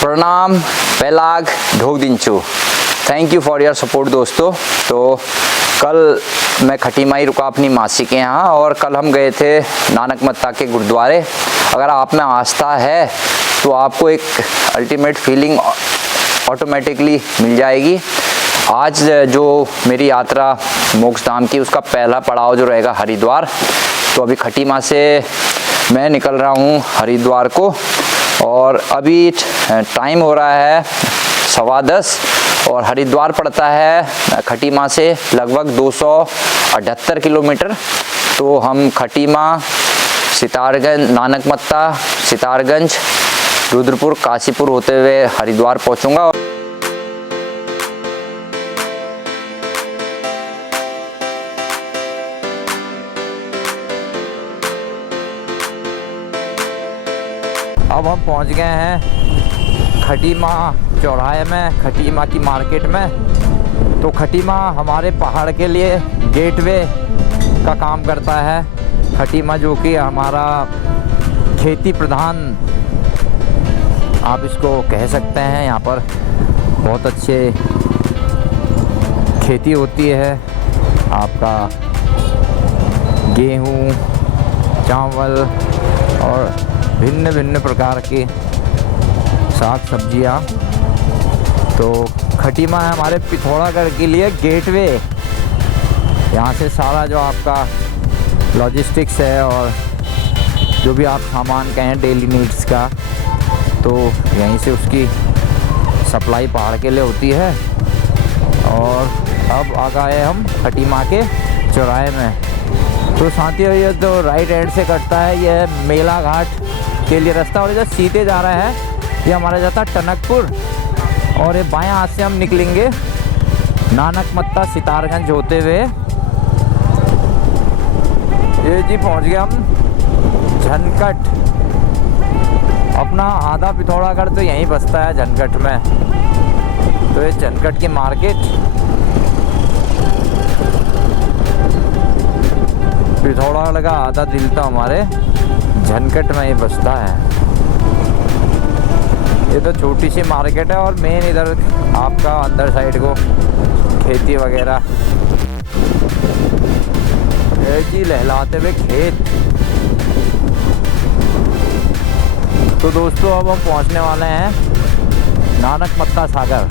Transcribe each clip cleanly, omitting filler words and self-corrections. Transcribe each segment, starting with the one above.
प्रणाम पेलाग ढोगदिंचू। Thank you for your support दोस्तों। तो कल मैं खटीमाई रुका अपनी मासी के यहाँ और कल हम गए थे नानक मत्ता के गुरुद्वारे। अगर आप में आस्था है तो आपको एक अल्टीमेट फीलिंग ऑटोमेटिकली मिल जाएगी। आज जो मेरी यात्रा मोक्ष धाम की उसका पहला पड़ाव जो रहेगा हरिद्वार। तो अभी खटीमा से मैं निकल रहा हूँ हरिद्वार को और अभी टाइम हो रहा है 10:15 और हरिद्वार पड़ता है खटीमा से लगभग 278 किलोमीटर। तो हम खटीमा, सितारगंज, नानक मत्ता, सितारगंज, रुद्रपुर, काशीपुर होते हुए हरिद्वार पहुँचूँगा। अब हम पहुंच गए हैं खटीमा चौराहे में, खटीमा की मार्केट में। तो खटीमा हमारे पहाड़ के लिए गेटवे का काम करता है। खटीमा जो कि हमारा खेती प्रधान आप इसको कह सकते हैं। यहाँ पर बहुत अच्छे खेती होती है। आपका गेहूँ, चावल और भिन्न भिन्न प्रकार की साग सब्जियाँ। तो खटीमा है हमारे पिथौरागढ़ के लिए गेटवे। यहाँ से सारा जो आपका लॉजिस्टिक्स है और जो भी आप सामान कहें डेली नीड्स का, तो यहीं से उसकी सप्लाई पहाड़ के लिए होती है। और अब आ गए हम खटीमा के चौराहे में। तो साथियों ये तो राइट हैंड से कटता है, यह मेला घाट के लिए रास्ता। और इधर सीधे जा रहा है ये हमारा जाता है टनकपुर। और ये बाएं हाथ से हम निकलेंगे नानक मत्ता सितारगंज होते हुए। ये जी पहुंच गए हम झनकट। अपना आधा पिथौरागढ़ तो यहीं बसता है झनकट में। तो ये झनकट की मार्केट, पिथौरागढ़ का आधा दिल तो हमारे झनकट में ही बसता है। ये तो छोटी सी मार्केट है और मेन इधर आपका अंदर साइड को खेती वगैरह, जी लहलाते हुए खेत। तो दोस्तों अब हम पहुंचने वाले हैं नानक मत्ता सागर।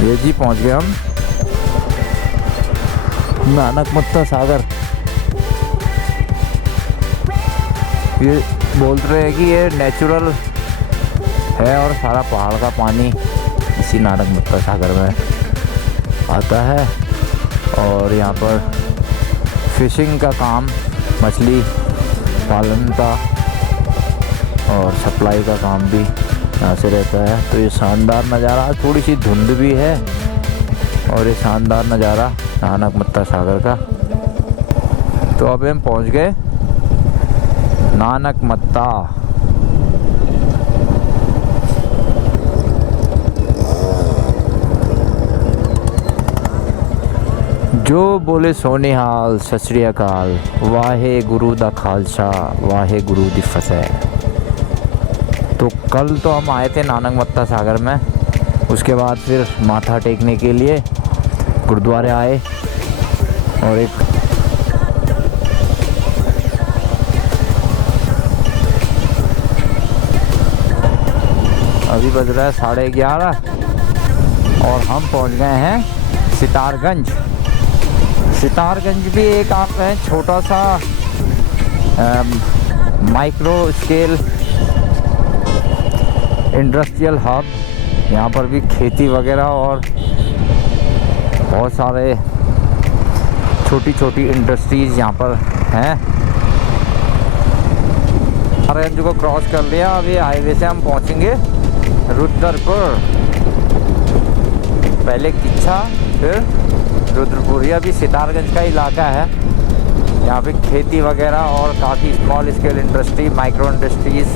ये जी पहुंच गए हम नानक मत्ता सागर। ये बोल रहे हैं कि ये नेचुरल है और सारा पहाड़ का पानी इसी नानक मत्ता सागर में आता है। और यहाँ पर फिशिंग का काम, मछली पालन का और सप्लाई का काम भी यहाँ से रहता है। तो ये शानदार नज़ारा, थोड़ी सी धुंध भी है और ये शानदार नज़ारा नानक मत्ता सागर का। तो अब हम पहुँच गए नानक मत्ता। जो बोले सोनिहाल सत श्री अकाल, वाहे गुरु दा खालसा, वाहे गुरु दी फतेह। तो कल तो हम आए थे नानक मत्ता सागर में। उसके बाद फिर माथा टेकने के लिए गुरुद्वारे आए और एक अभी बज रहा है 11:30 और हम पहुंच गए हैं सितारगंज। सितारगंज भी एक आप है छोटा सा माइक्रो स्केल इंडस्ट्रियल हब। यहाँ पर भी खेती वगैरह और बहुत सारे छोटी छोटी इंडस्ट्रीज़ यहाँ पर हैं। सितारगंज को क्रॉस कर लिया। अभी हाईवे से हम पहुँचेंगे रुद्रपुर। पहले किच्छा फिर रुद्रपुर। ये अभी सितारगंज का इलाका है। यहाँ पे खेती वगैरह और काफ़ी small scale industry, micro industries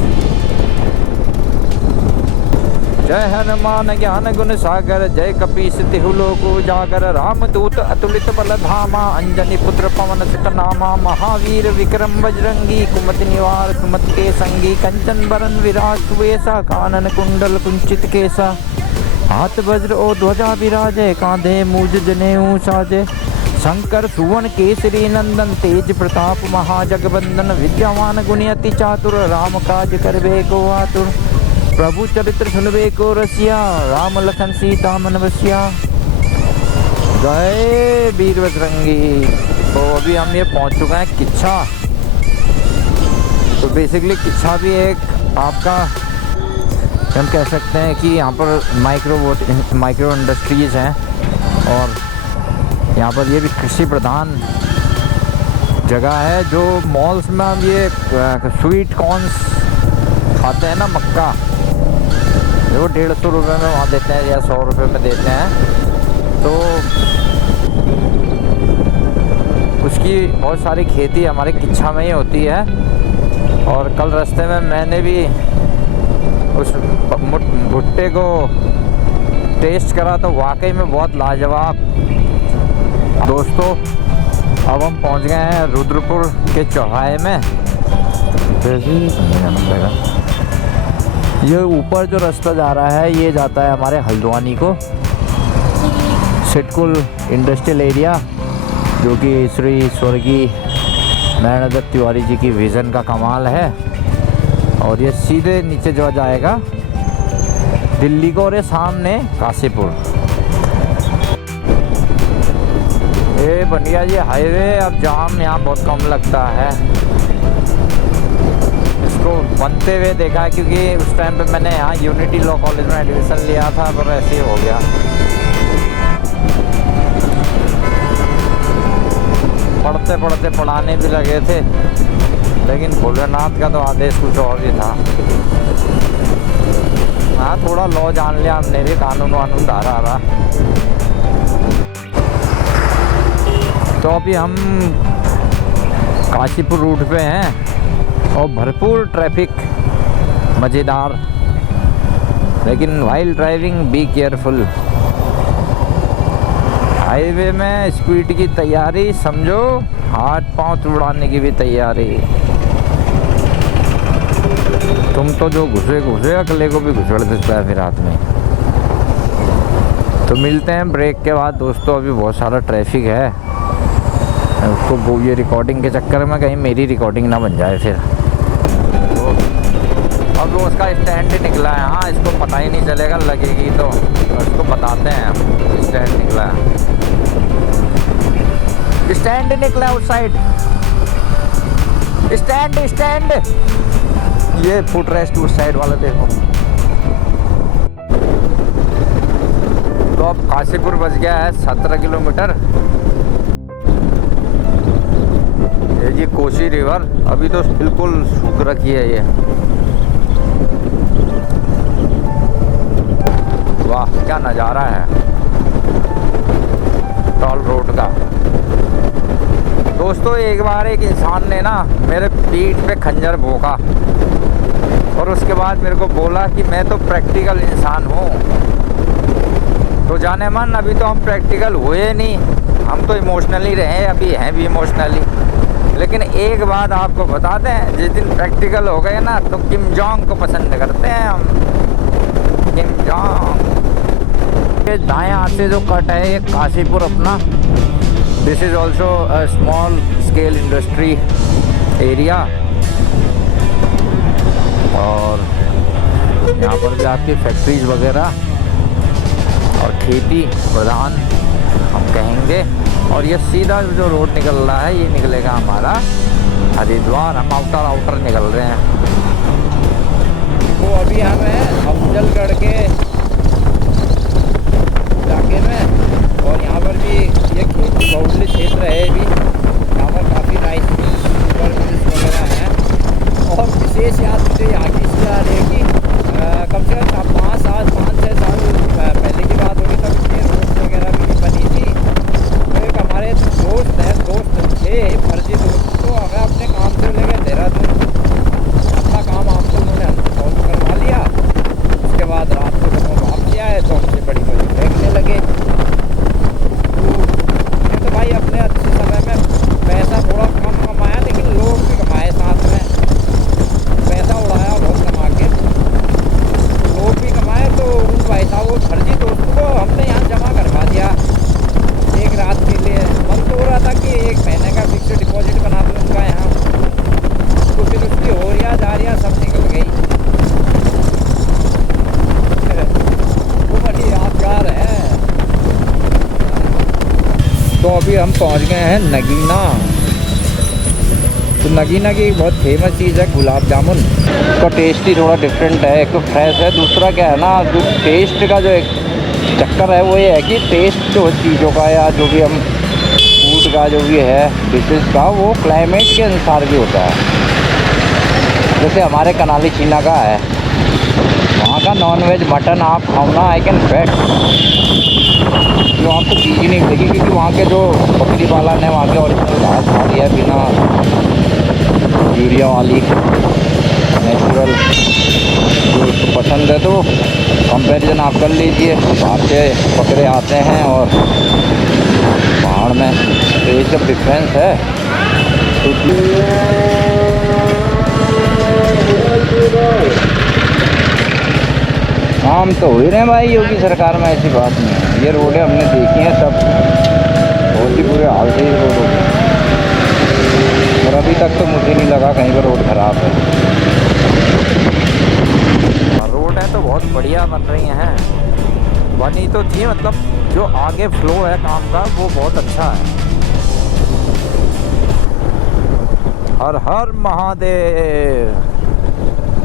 जय हनुमान ज्ञान गुण सागर, जय कपीस तिहु लोक उजागर, रामदूत अतुलित बल धामा, अंजनी पुत्र पवन सुत नामा, महावीर विक्रम बजरंगी, कुमति निवार सुमति के संगी, कंचन बरन विराज सुवेशा, कानन कुंडल कुंचित केसा, हाथ वज्र और ध्वजा विराजे, कांधे मूज जनेऊ साजे, शंकर सुवन केसरी नंदन, तेज प्रताप महाजगबंदन, विद्यावान गुणी अति चातुर, राम काज करबे को आतुर, प्रभु चरित्र सुनबे को रसिया, राम लखन सीता मन बसिया। जय वीर बजरंगी। तो अभी हम ये पहुंच चुके हैं किच्छा। तो बेसिकली किच्छा भी एक आपका हम कह सकते हैं कि यहाँ पर माइक्रो इंडस्ट्रीज़ हैं और यहाँ पर ये भी कृषि प्रधान जगह है। जो मॉल्स में हम ये स्वीट कॉर्न्स खाते हैं ना, मक्का, वो 150 रुपये में वहाँ देते हैं या 100 रुपये में देते हैं। तो उसकी बहुत सारी खेती हमारे किच्छा में ही होती है। और कल रास्ते में मैंने भी उस भुट्टे को टेस्ट करा तो वाकई में बहुत लाजवाब। दोस्तों अब हम पहुंच गए हैं रुद्रपुर के चौराहे में। ये ऊपर जो रास्ता जा रहा है ये जाता है हमारे हल्द्वानी को, सिटकुल इंडस्ट्रियल एरिया, जो कि श्री स्वर्गीय नारायण दत्त तिवारी जी की विज़न का कमाल है। और ये सीधे नीचे जो जाएगा दिल्ली को, और ये सामने काशीपुर। ये बढ़िया जी हाईवे। अब जाम यहाँ बहुत कम लगता है। इसको बनते हुए देखा है क्योंकि उस टाइम पे मैंने यहाँ यूनिटी लॉ कॉलेज में एडमिशन लिया था, पर ऐसे ही हो गया। पढ़ते पढ़ते पढ़ाने भी लगे थे, लेकिन भोलेनाथ का तो आदेश कुछ और ही था। हाँ, थोड़ा लॉ जान लिया हमने भी, कानून वानून धारा रहा। तो अभी हम काशीपुर रूट पे हैं और भरपूर ट्रैफिक, मज़ेदार। लेकिन while driving be careful. Highway में स्पीड की तैयारी समझो, हाथ पांव उड़ाने की भी तैयारी। तुम तो जो घुसे अगले को भी घुसड़ देता है फिर हाथ में। तो मिलते हैं ब्रेक के बाद दोस्तों। अभी बहुत सारा ट्रैफिक है, उसको ये रिकॉर्डिंग के चक्कर में कहीं मेरी रिकॉर्डिंग ना बन जाए फिर। तो अब वो उसका स्टैंड ही निकला है। हाँ, इसको पता ही नहीं चलेगा, लगेगी तो इसको बताते हैं। स्टैंड निकला है, स्टैंड निकला है उस साइड। स्टैंड ये फुट रेस्ट उस साइड वाला देखो। तो अब काशीपुर बच गया है 17 किलोमीटर। ये जी कोसी रिवर अभी तो बिल्कुल सूख रखी है ये। वाह क्या नज़ारा है टॉल रोड का। दोस्तों एक बार एक इंसान ने ना मेरे पीठ पे खंजर भोंका और उसके बाद मेरे को बोला कि मैं तो प्रैक्टिकल इंसान हूँ। तो जाने मन अभी तो हम प्रैक्टिकल हुए नहीं, हम तो इमोशनली रहे, अभी हैं भी इमोशनली। लेकिन एक बात आपको बता दें, जिस दिन प्रैक्टिकल हो गए ना तो किम जोंग को पसंद करते हैं हम। Kim Jong. ये दाएं हाथ से जो कट है ये काशीपुर अपना। This is also a small scale industry area. और यहाँ पर भी आपकी फैक्ट्रीज वगैरह और खेती प्रधान हम कहेंगे। और ये सीधा जो रोड निकल रहा है ये निकलेगा हमारा हरिद्वार। हम आउटर निकल रहे हैं। तो अभी हम हैं अफजलगढ़ के इलाके में, और यहाँ पर भी ये खेती बहुल्य क्षेत्र है। भी यहाँ पर काफ़ी नाइस वगैरह हैं। और विशेष याद मुझे यहाँ की इसलिए आ रही है कि कम से कम 5-6 साल पहले की बात होगी तब इतनी रोड वगैरह भी बनी थी। तो एक हमारे दोस्त थे फर्जी दोस्त, तो हमें अपने काम से ले गए देहरादून। अभी हम पहुंच गए हैं नगीना। तो नगीना की बहुत फेमस चीज़ है गुलाब जामुन। इसका टेस्ट ही थोड़ा डिफरेंट है, एक तो फ्रेश है, दूसरा क्या है ना, जो टेस्ट का जो एक चक्कर है वो ये है कि टेस्ट जो चीज़ों का या जो भी हम फूड का जो भी है डिशेज़ का, वो क्लाइमेट के अनुसार भी होता है। जैसे हमारे कनाली चीना का है, वहाँ का नॉनवेज मटन आप खाओ ना, आई कैन बेट जो आपको चीज़ ही नहीं मिलेगी, क्योंकि वहाँ के जो बकरी पालन है वहाँ के ओरिजिनल घास खा रही है बिना यूरिया वाली नेचुरल, जो उसको पसंद है। तो कंपैरिजन आप कर लीजिए, बाहर से बकरे आते हैं और पहाड़ में, तो ये सब डिफरेंस है। काम तो हो ही रहे भाई योगी सरकार में, ऐसी बात नहीं है। ये रोडें हमने देखी हैं सब, बहुत ही बुरे हाल से ये रोडों के, और अभी तक तो मुझे नहीं लगा कहीं पर रोड ख़राब है। रोडें तो बहुत बढ़िया बन रही हैं, बनी तो थी, मतलब जो आगे फ्लो है काम का वो बहुत अच्छा है। हर हर महादेव।